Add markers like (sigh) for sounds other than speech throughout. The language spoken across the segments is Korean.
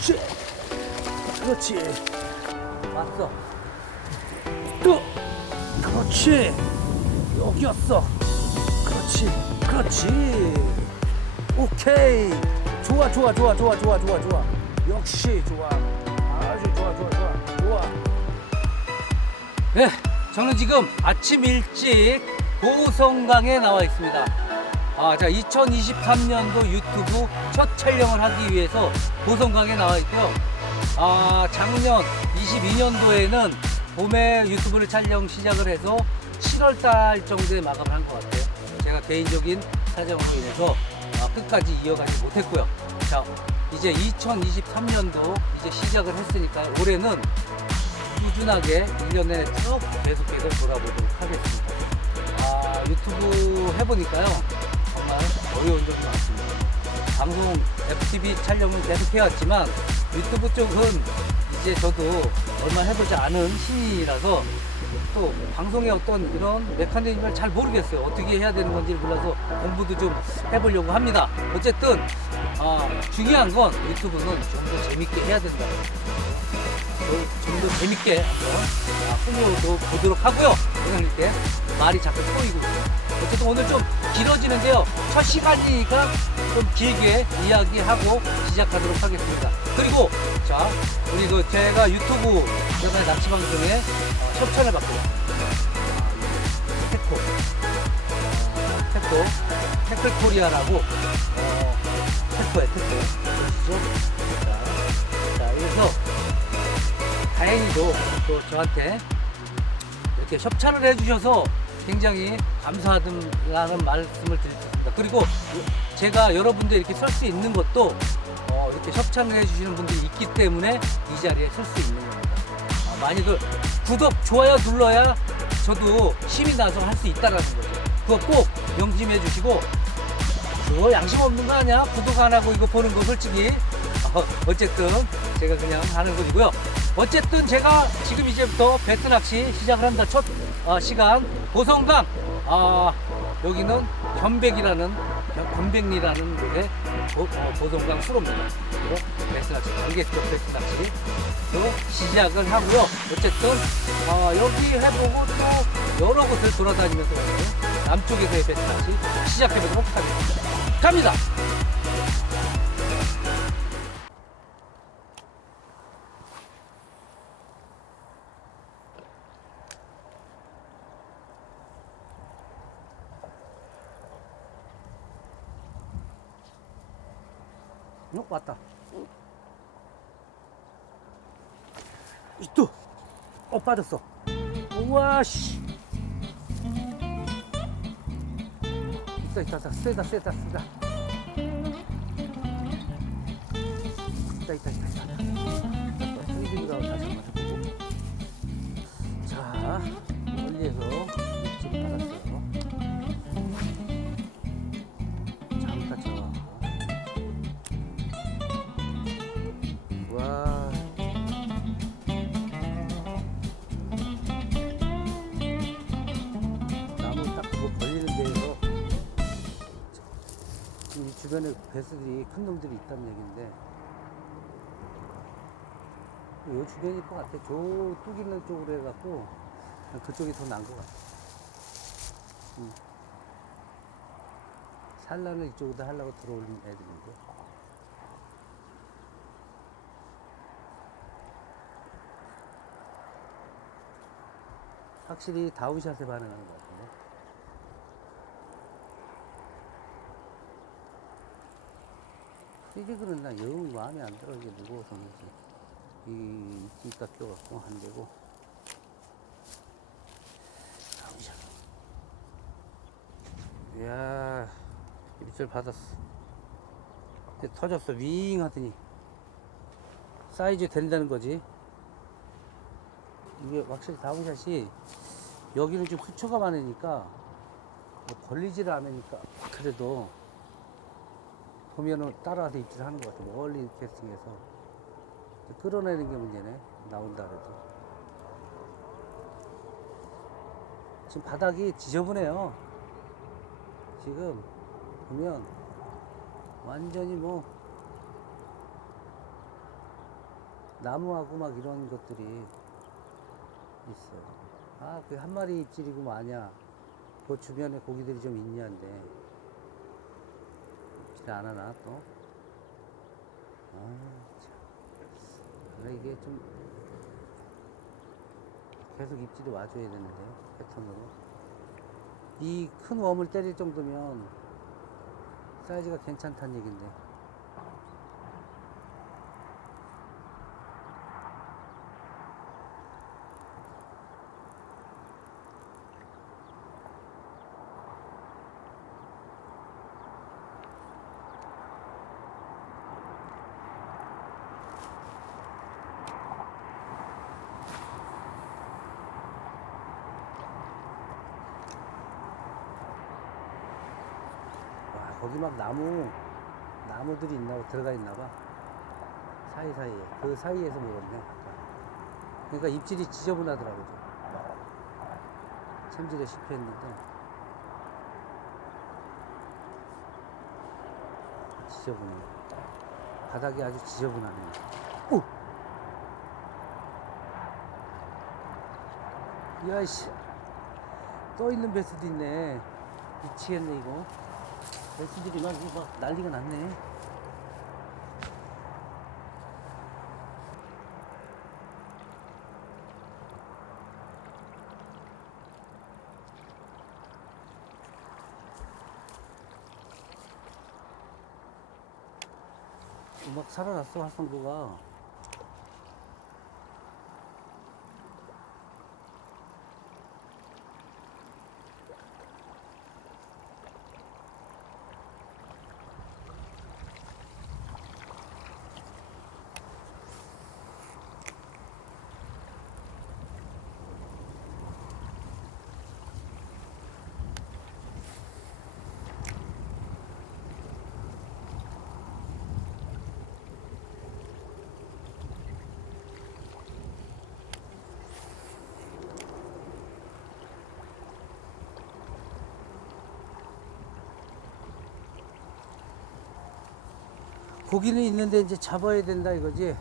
그렇지. 그렇지. 왔어. 또. 그렇지. 여기였어. 그렇지. 그렇지. 오케이. 좋아, 좋아, 좋아, 좋아, 좋아, 좋아, 좋아. 역시 좋아. 아주 좋아, 좋아, 좋아, 좋아. 네, 저는 지금 아침 일찍 보성강에 나와 있습니다. 아, 자, 2023년도 유튜브 첫 촬영을 하기 위해서 보성강에 나와 있고요. 아, 작년 22년도에는 봄에 유튜브를 촬영 시작을 해서 7월 달 정도에 마감을 한 것 같아요. 제가 개인적인 사정으로 인해서 아, 끝까지 이어가지 못했고요. 자, 이제 2023년도 이제 시작을 했으니까 올해는 꾸준하게 1년 내내 쭉 계속해서 돌아보도록 하겠습니다. 아, 유튜브 해보니까요. 정말 어려운 점이 많습니다. 방송 FTV 촬영은 계속 해왔지만 유튜브 쪽은 이제 저도 얼마 해보지 않은 신인이라서 또 방송의 어떤 이런 메커니즘을 잘 모르겠어요. 어떻게 해야 되는 건지 몰라서 공부도 좀 해보려고 합니다. 어쨌든 아, 중요한 건 유튜브는 좀 더 재밌게 해야 된다. 좀 더 재밌게 한번 흥미도 보도록 하고요. 이렇게 말이 자꾸 꼬이고. 어쨌든 오늘 좀 길어지는데요. 첫 시간이니까 좀 길게 이야기하고 시작하도록 하겠습니다. 그리고 자 우리 그 제가 유튜브 이번에 낚시 방송에 어, 협찬을 받고 어, 테코 테클 코리아라고 어, 테코에 테코 다행히도 또 저한테 이렇게 협찬을 해주셔서 굉장히 감사하다는 말씀을 드리겠습니다. 그리고 제가 여러분들 이렇게 설 수 있는 것도 어, 이렇게 협찬을 해주시는 분들이 있기 때문에 이 자리에 설 수 있는 겁니다. 아, 많이들 구독, 좋아요 눌러야 저도 힘이 나서 할 수 있다라는 거죠. 그거 꼭 명심해 주시고 그거 양심 없는 거 아니야? 구독 안 하고 이거 보는 거 솔직히 어, 어쨌든 제가 그냥 하는 거이고요. 어쨌든 제가 지금 이제부터 배트 낚시 시작을 합니다. 첫 어, 시간 보성강 아 여기는 견백이라는 견- 견백리라는 곳에 보, 어, 보성강 수로입니다. 배트 낚시 관계적 배트 낚시 또 시작을 하고요. 어쨌든 어, 여기 해보고 또 여러 곳을 돌아다니면서 남쪽에서의 배트 낚시 시작해보도록 하겠습니다. 갑니다. 어, 왔다. 또, 어 빠졌어. 우와 씨. 있다 있다 있다 세다 세다 세다. 있다 있다 있다. 주변에 배수들이 큰 놈들이 있다는 얘기인데 요 주변일 것 같아. 저 뚝 있는 쪽으로 해갖고 그쪽이 더 나은 것 같아. 음. 산란을 이쪽으로 하려고 들어올린 애들인데. 확실히 다운샷에 반응하는 것 같은데. 그런 나영 마음에 안 들어 이게 무거워서 그런지 이 이끼가 껴갖고 안 되고. 이야 입질 받았어. 근데 터졌어 윙 하더니 사이즈 된다는 거지. 이게 확실히 다운샷이 여기는 좀 후처가 많으니까 뭐 걸리지를 않으니까 그래도 보면은 따라와서 입질 하는 것 같아 멀리 캐스팅해서 끌어내는 게 문제네 나온다 그래도 지금 바닥이 지저분해요 지금 보면 완전히 뭐 나무하고 막 이런 것들이 있어. 아, 그 한 마리 입질이고 마냐. 그 주변에 고기들이 좀 있냐인데. 안 하나, 또? 아, 참. 그래, 이게 좀. 계속 입질이 와줘야 되는데요, 패턴으로. 이 큰 웜을 때릴 정도면 사이즈가 괜찮다는 얘긴데. 와, 거기 막 나무, 나무들이 있나, 봐, 들어가 있나 봐. 사이사이에. 그 사이에서 먹었네. 그러니까 입질이 지저분하더라고, 좀. 챔질에 실패했는데. 지저분해. 바닥이 아주 지저분하네. 오! 야이씨. 떠 있는 배수도 있네. 미치겠네, 이거. 배수들이 막, 막 난리가 났네. 막 살아났어, 활성도가. 고기는 있는데 이제 잡아야 된다 이거지.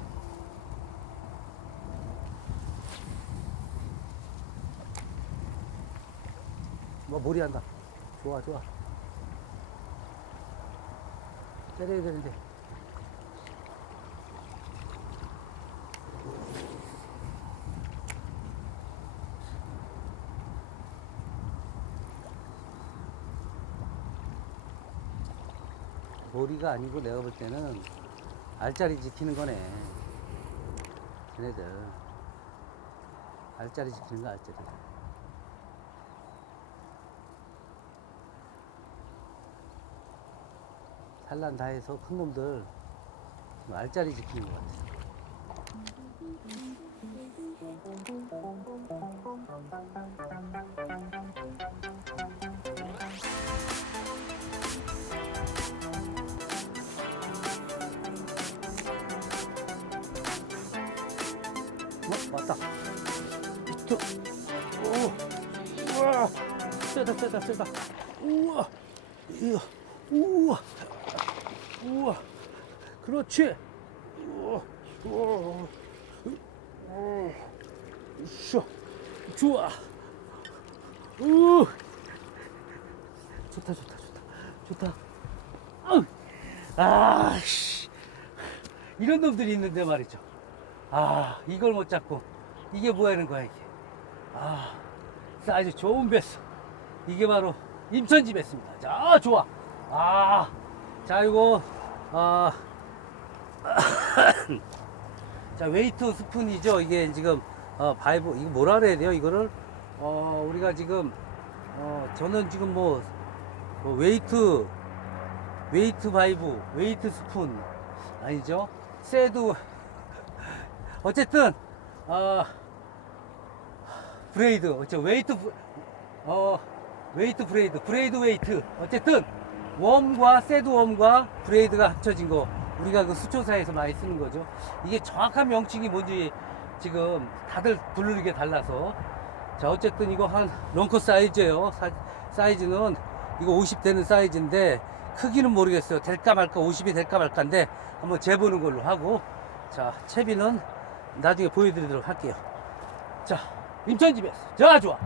뭐 몰이 한다. 좋아 좋아. 때려야 되는데. 머리가 아니고 내가 볼 때는 알짜리 지키는 거네. 걔네들. 알짜리 지키는 거 알짜리. 산란 다 해서 큰 놈들 알짜리 지키는 것 같아. 어, 왔다. 또, 오, 우와, 세다, 세다, 세다. 우와, 이야, 우와, 우와, 그렇지. 우와, 우와, 쇼, 좋아. 우, 좋다, 좋다, 좋다, 좋다. 아우, 아씨, 이런 놈들이 있는데 말이죠. 아, 이걸 못 잡고 이게 뭐 하는 거야 이게? 아, 사이즈 좋은 배스. 이게 바로 임천지 배스입니다. 자, 좋아. 아, 자 이거 아, (coughs) 자 웨이트 스푼이죠. 이게 지금 어, 바이브 이거 뭐라 그래야 돼요? 이거를 어, 우리가 지금 어, 저는 지금 뭐, 뭐 웨이트 웨이트 바이브 웨이트 스푼 아니죠? 세드 (laughs) 어쨌든 어, 브레이드 어째 웨이트 브- 어 웨이트 브레이드 브레이드 웨이트. 어쨌든 웜과 새드 웜과 브레이드가 합쳐진 거 우리가 그 수초사에서 많이 쓰는 거죠. 이게 정확한 명칭이 뭔지 지금 다들 부르는 게 달라서. 자 어쨌든 이거 한 런커 사이즈예요. 사, 사이즈는 이거 50 되는 사이즈인데 크기는 모르겠어요. 될까 말까 50이 될까 말까인데 한번 재보는 걸로 하고. 자 채비는 나중에 보여드리도록 할게요. 자, 인천집에서. 자, 좋아.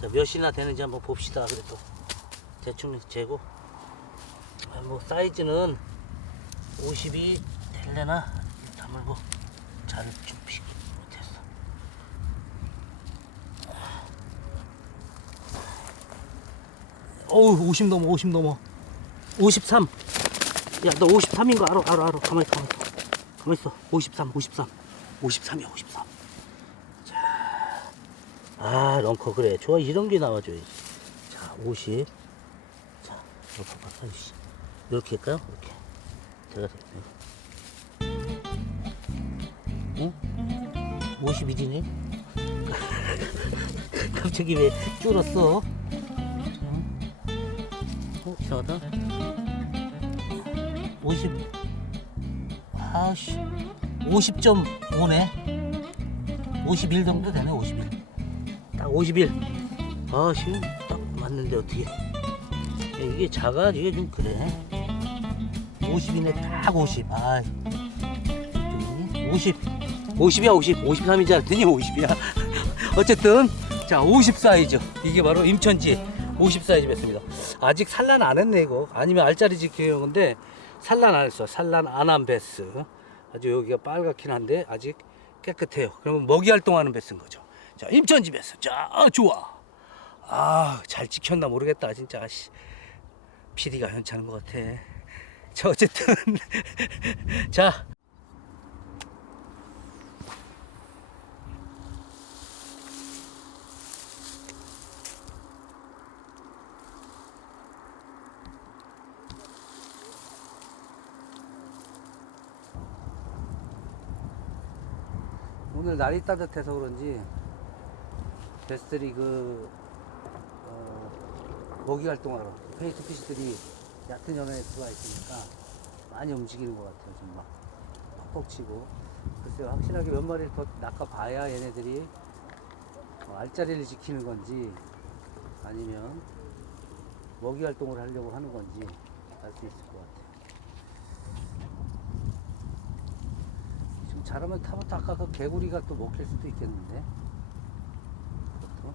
자, 몇이나 되는지 한번 봅시다. 그래도 대충 재고. 아, 뭐 사이즈는 50이 될래나 잠을 뭐잘 준비 못했어. 어우 50 넘어 50 넘어 53 야 너 53인 거 알아 알아 알아 가만히 가만히 가만히 있어. 53 53 53이야 53아 런커 그래. 좋아 이런 게 나와줘야지 자50 자 이거 봐봐 이렇게 할까요? 이렇게. 제가 응? 52지니? (laughs) 갑자기 왜 줄었어? 어, 이상하다. 50. 아씨. 50.5네. 51 정도 되네, 51. 딱 51. 아씨, 딱 맞는데 어떻게. 야, 이게 작아, 이게 좀 그래. 50이네, 딱 50. 아 50. 50이야, 50. 53인 줄 알았더니 50이야. 어쨌든, 자, 50 사이즈. 이게 바로 임천지 50 사이즈 였습니다 아직 산란 안 했네, 이거. 아니면 알짜리 지키는 건데, 산란 안 했어. 산란 안 한 베스. 아주 여기가 빨갛긴 한데, 아직 깨끗해요. 그러면 먹이 활동하는 베스인 거죠. 자, 임천지 베스. 자, 아, 좋아. 아, 잘 지켰나 모르겠다, 진짜. 씨. PD가 현찮은 것 같아. 자, 어쨌든. (laughs) 자, 오늘 날이 따뜻해서 그런지 베스들이 그 어, 먹이 활동하러 페이스 피시들이 얕은 연안에 들어와 있으니까 많이 움직이는 것 같아요. 좀 막 퍽퍽 치고 글쎄요 확실하게 몇 마리를 더 낚아봐야 얘네들이 어, 알짜리를 지키는 건지 아니면 먹이 활동을 하려고 하는 건지 알 수 있을 것 같아요. 지금 잘하면 타부터 아까 그 개구리가 또 먹힐 수도 있겠는데. 그것도.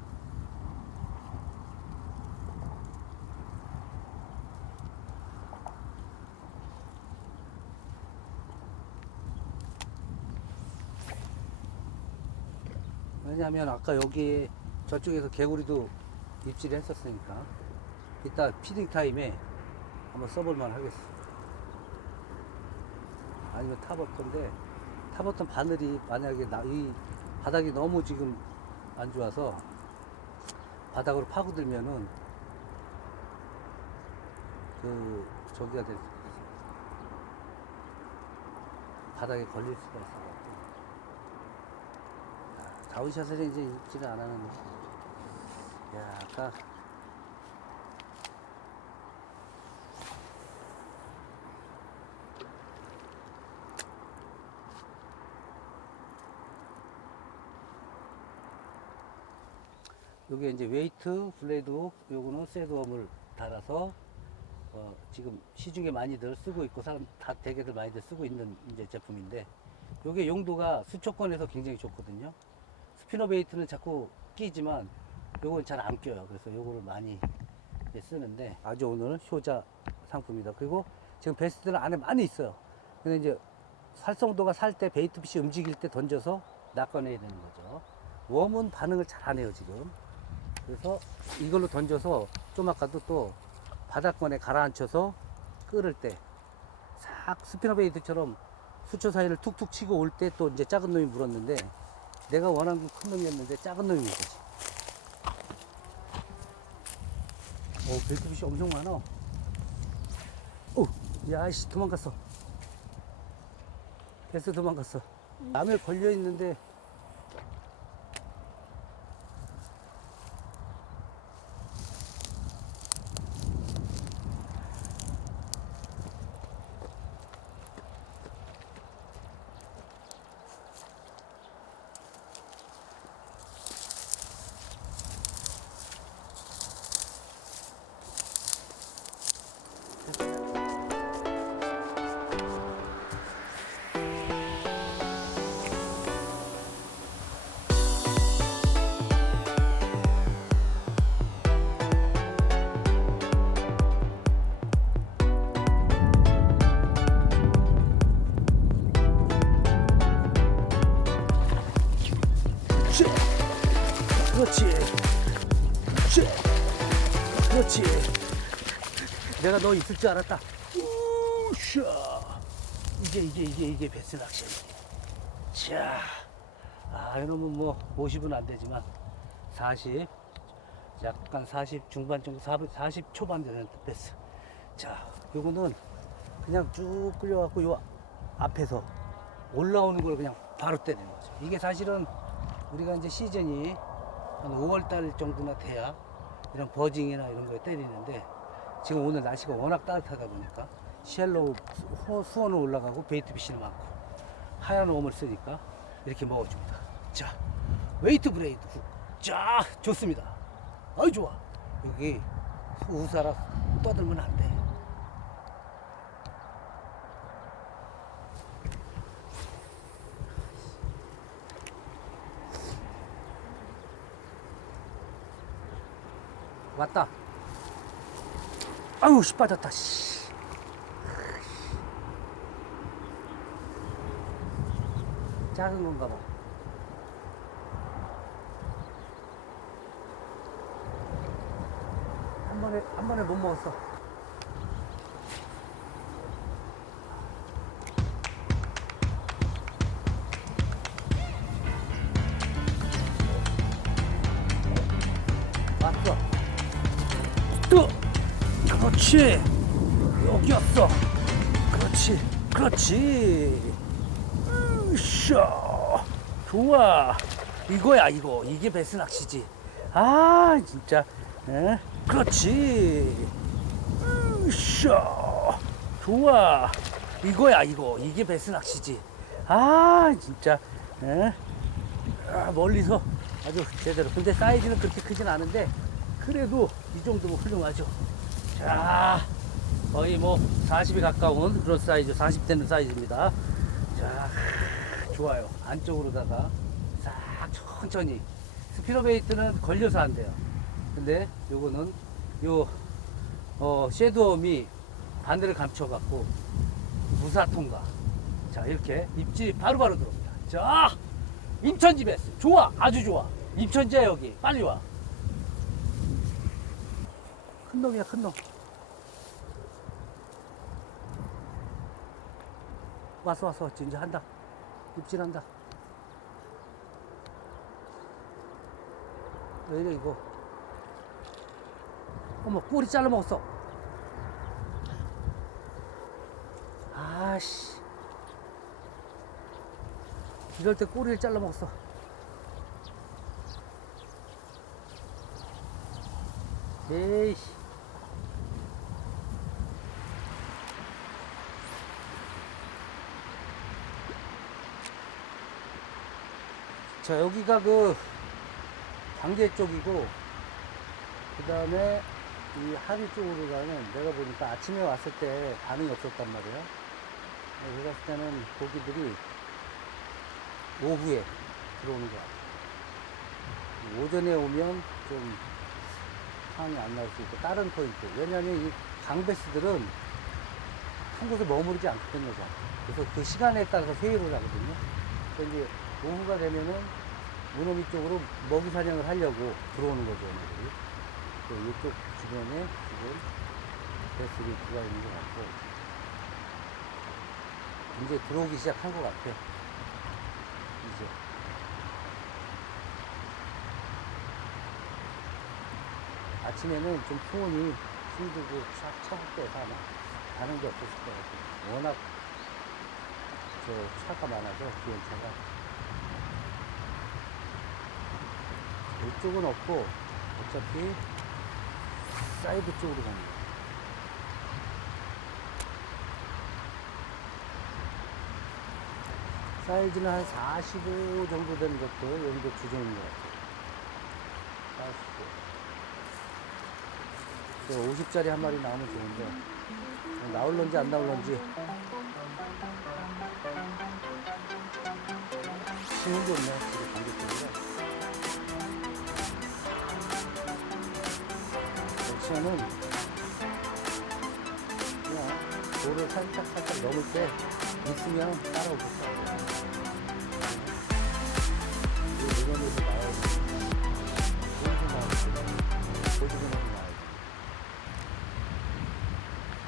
왜냐하면 아까 여기 저쪽에서 개구리도 입질을 했었으니까 이따 피딩 타임에 한번 써볼만 하겠어. 아니면 타버터인데 타버튼 바늘이 만약에 나, 이 바닥이 너무 지금 안 좋아서 바닥으로 파고들면은 그 저기가 될. 바닥에 걸릴 수가 있어. 다운샷을 이제 입지를 안 하는. 야, 아까 요게 이제 웨이트 블레이드 요거는 쇠도움을 달아서 어, 지금 시중에 많이들 쓰고 있고 사람 다 대개들 많이들 쓰고 있는 이제 제품인데 요게 용도가 수초권에서 굉장히 좋거든요. 스피너 베이트는 자꾸 끼지만 요건 잘 안 껴요. 그래서 요거를 많이 쓰는데 아주 오늘 효자 상품이다. 그리고 지금 베스트는 안에 많이 있어요. 근데 이제 활성도가 살 때 베이트 핏이 움직일 때 던져서 낚아내야 되는 거죠. 웜은 반응을 잘 안 해요, 지금. 그래서 이걸로 던져서 좀 아까도 또 바닥권에 가라앉혀서 끓을 때 싹 스피너 베이트처럼 수초 사이를 툭툭 치고 올 때 또 이제 작은 놈이 물었는데 내가 원하는 건큰 놈이었는데 작은 놈이 물었지. 오, 베이트빛이 엄청 많아. 오, 야씨 도망갔어. 베스 도망갔어. 남에 걸려 있는데 내가 너 있을 줄 알았다. 우샤. 이게 이게 이게 이게 베스 낚시야. 자, 아 이놈은 뭐 50은 안 되지만 40, 약간 40 중반 정도, 40, 40 초반 되는 베스. 자, 요거는 그냥 쭉 끌려갖고 요 앞에서 올라오는 걸 그냥 바로 때리는 거죠. 이게 사실은 우리가 이제 시즌이 한 5월 달 정도나 돼야 이런 버징이나 이런 거에 때리는데 지금 오늘 날씨가 워낙 따뜻하다 보니까 쉘로우 수- 수온은 올라가고 베이트 피시는 많고 하얀 웜을 쓰니까 이렇게 먹어줍니다. 자, 웨이트 브레이드 훅. 자, 좋습니다. 아이 좋아. 여기 우사라 떠들면 안 돼. 왔다. 아유, 씨 빠졌다. 씨. 작은 건가 봐. 한 번에 한 번에 못 먹었어. 그렇지. 여기였어. 그렇지 그렇지. 으쌰. 좋아. 이거야 이거. 이게 베스 낚시지. 아 진짜. 에? 그렇지. 으쌰. 좋아. 이거야 이거. 이게 베스 낚시지. 아 진짜. 에? 아, 멀리서 아주 제대로. 근데 사이즈는 그렇게 크진 않은데 그래도 이 정도면 훌륭하죠 자 거의 뭐 40에 가까운 그런 사이즈 40 되는 사이즈입니다. 자 좋아요. 안쪽으로다가 싹 천천히. 스피너베이트는 걸려서 안 돼요. 근데 요거는 요 어, 섀도움이 반대를 감춰 갖고 무사 통과 자 이렇게 입질이 바로 바로 들어옵니다. 자 임천지 베스 좋아. 아주 좋아. 임천지야 여기. 빨리 와 큰 놈이야 큰 놈. 왔어 왔어 이제 한다. 입질한다. 왜 이래 이거? 어머 꼬리 잘라 먹었어. 아씨. 이럴 때 꼬리를 잘라 먹었어. 에이씨. 자, 여기가 그 광대 쪽이고, 그 다음에 이 하리 쪽으로 가는 내가 보니까 아침에 왔을 때 반응이 없었단 말이야. 네, 제가 봤을 때는 고기들이 오후에 들어오는 거야. 오전에 오면 좀 상황이 안 나올 수 있고 다른 포인트 왜냐하면 이 강베스들은 한 곳에 머무르지 않거든요 잘. 그래서 그 시간에 따라서 회의를 하거든요 그래서 이제 오후가 되면은 문어미 쪽으로 먹이 사냥을 하려고 들어오는 거죠 그 이쪽 주변에 지금 베스 리프가 있는 것 같고 이제 들어오기 시작한 것 같아 이제 아침에는 좀 수온이 힘들고 차, 차갑게 아마 가는 게 없었을 것 같아요. 워낙 저 차가 많아서 기온차가. 이쪽은 없고 어차피 사이드 쪽으로 갑니다. 사이즈는 한 45 정도 되는 것도 여기도 주종인 것 같아요. 45. 50짜리 한 마리 나오면 좋은데 나올런지 안 나올런지 힘은 좋네 시에는 그냥 돌을 살짝 살짝 넘을 때 있으면 따라오겠어요. 나와야지. 이런데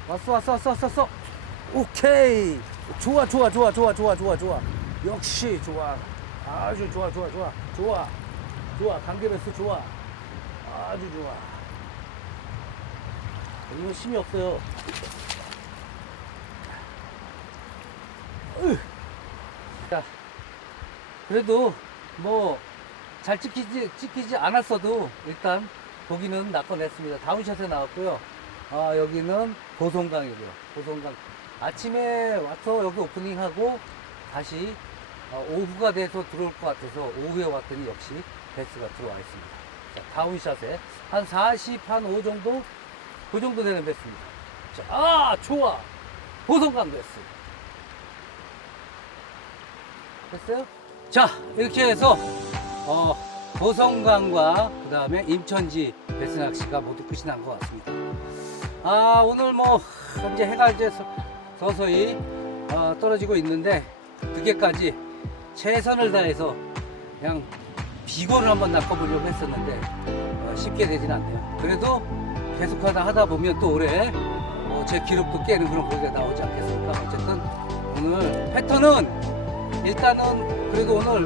왔어 왔어 왔어 왔어 왔어. 오케이. 좋아 좋아 좋아 좋아 좋아 좋아 좋아. 역시 좋아. 아주 좋아 좋아 좋아 좋아 좋아. 강제베스 좋아. 아주 좋아. 여기는 힘이 없어요. 으. 자 그래도 뭐 잘 찍히지 찍히지 않았어도 일단 보기는 낚아냈습니다. 다운샷에 나왔고요. 아 여기는 보성강이고요. 보성강. 아침에 와서 여기 오프닝하고 다시 어, 오후가 돼서 들어올 것 같아서 오후에 왔더니 역시 베스가 들어와 있습니다. 자, 다운샷에 한 40, 한 5 정도 그 정도 되는 베스입니다. 자, 아 좋아. 보성강 베스. 됐어요? 자 이렇게 해서 어, 보성강과 그 다음에 임천지 베스 낚시가 모두 끝이 난 것 같습니다. 아 오늘 뭐 현재 해가 이제 서, 서서히 어, 떨어지고 있는데 늦게까지 최선을 다해서 그냥 비거를 한번 낚아보려고 했었는데 어, 쉽게 되진 않네요. 그래도 계속하다 하다 보면 또 올해 어, 제 기록도 깨는 그런 고기가 나오지 않겠습니까? 어쨌든 오늘 패턴은 일단은 그래도 오늘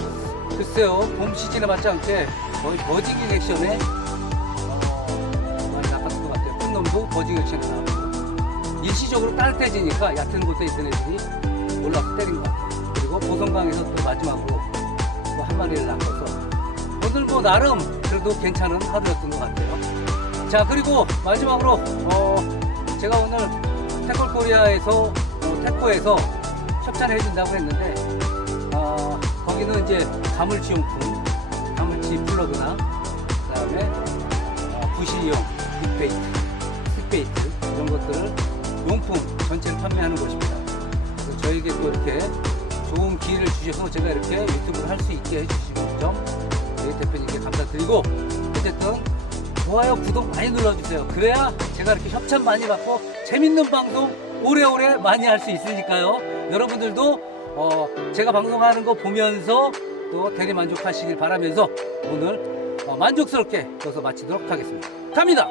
글쎄요 봄 시즌에 맞지 않게 거의 버징 액션에 어, 많이 낚았던 것 같아요. 큰 놈도 버징 액션에 나오고 일시적으로 따뜻해지니까 얕은 곳에 있던 애들이 올라와서 때린 것 같아요. 그리고 보성강에서 또 마지막으로 또 한 마리를 낚아서 오늘 뭐 나름 그래도 괜찮은 하루였던 것 같아요 자 그리고 마지막으로 어, 제가 오늘 태콜 코리아에서 어, 태코에서 협찬해 준다고 했는데 어, 거기는 이제 가물치 용품, 가물치 플러그나 그 다음에 어, 부시용 빅베이트, 스베이트 이런 것들을 용품 전체를 판매하는 곳입니다. 그래서 저에게 또 이렇게 좋은 기회를 주셔서 제가 이렇게 유튜브를 할 수 있게 해주신 점 저희 대표님께 감사드리고 어쨌든 좋아요, 구독 많이 눌러주세요. 그래야 제가 이렇게 협찬 많이 받고 재밌는 방송 오래오래 많이 할 수 있으니까요. 여러분들도 어, 제가 방송하는 거 보면서 또 대리 만족하시길 바라면서 오늘 어, 만족스럽게 여기서 마치도록 하겠습니다. 갑니다!